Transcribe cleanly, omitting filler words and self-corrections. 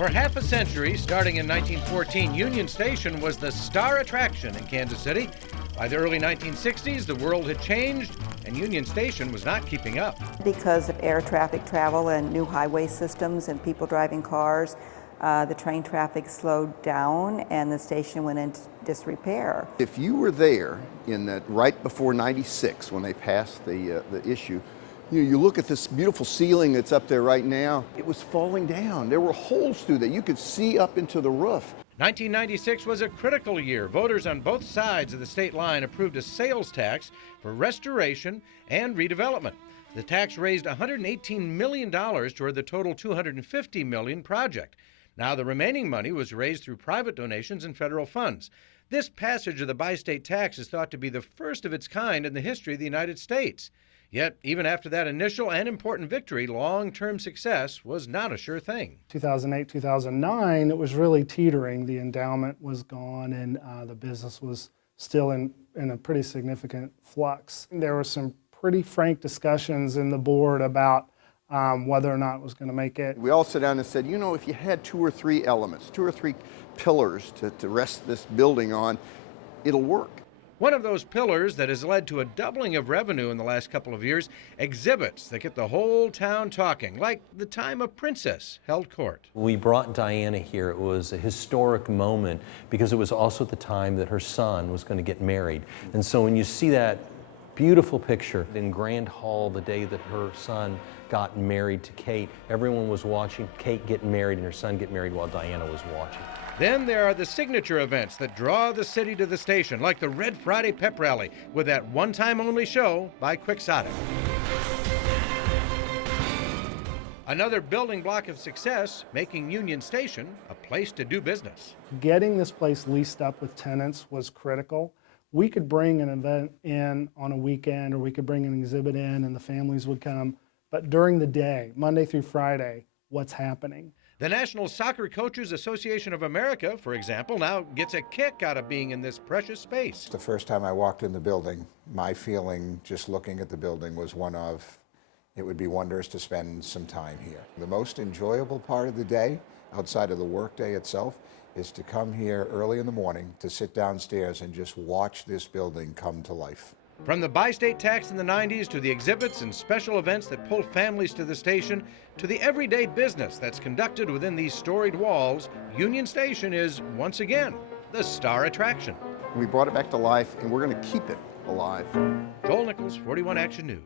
For half a century, starting in 1914, Union Station was the star attraction in Kansas City. By the early 1960s, the world had changed, and Union Station was not keeping up. Because of air traffic travel and new highway systems and people driving cars, the train traffic slowed down and the station went into disrepair. If you were there in that right before '96 when they passed the issue, you look at this beautiful ceiling that's up there right now, it was falling down. There were holes through that. You could see up into the roof. 1996 was a critical year. Voters on both sides of the state line approved a sales tax for restoration and redevelopment. The tax raised $118 million toward the total $250 million project. Now the remaining money was raised through private donations and federal funds. This passage of the bi-state tax is thought to be the first of its kind in the history of the United States. Yet, even after that initial and important victory, long-term success was not a sure thing. 2008, 2009, it was really teetering. The endowment was gone and the business was still in a pretty significant flux. There were some pretty frank discussions in the board about whether or not it was going to make it. We all sat down and said, you know, if you had 2 or 3 elements, 2 or 3 pillars to rest this building on, it'll work. One of those pillars that has led to a doubling of revenue in the last couple of years, exhibits that get the whole town talking, like the time a princess held court. We brought Diana here. It was a historic moment because it was also the time that her son was going to get married. And so when you see that beautiful picture in Grand Hall the day that her son got married to Kate, everyone was watching Kate get married and her son get married while Diana was watching. Then there are the signature events that draw the city to the station, like the Red Friday Pep Rally with that one-time-only show by Quixotic. Another building block of success, making Union Station a place to do business. Getting this place leased up with tenants was critical. We could bring an event in on a weekend, or we could bring an exhibit in and the families would come, but during the day, Monday through Friday, what's happening? The National Soccer Coaches Association of America, for example, now gets a kick out of being in this precious space. The first time I walked in the building, my feeling just looking at the building was one of, it would be wondrous to spend some time here. The most enjoyable part of the day, outside of the workday itself, is to come here early in the morning, to sit downstairs and just watch this building come to life. From the bi-state tax in the 90s to the exhibits and special events that pull families to the station, to the everyday business that's conducted within these storied walls, Union Station is, once again, the star attraction. We brought it back to life, and we're going to keep it alive. Joel Nichols, 41 Action News.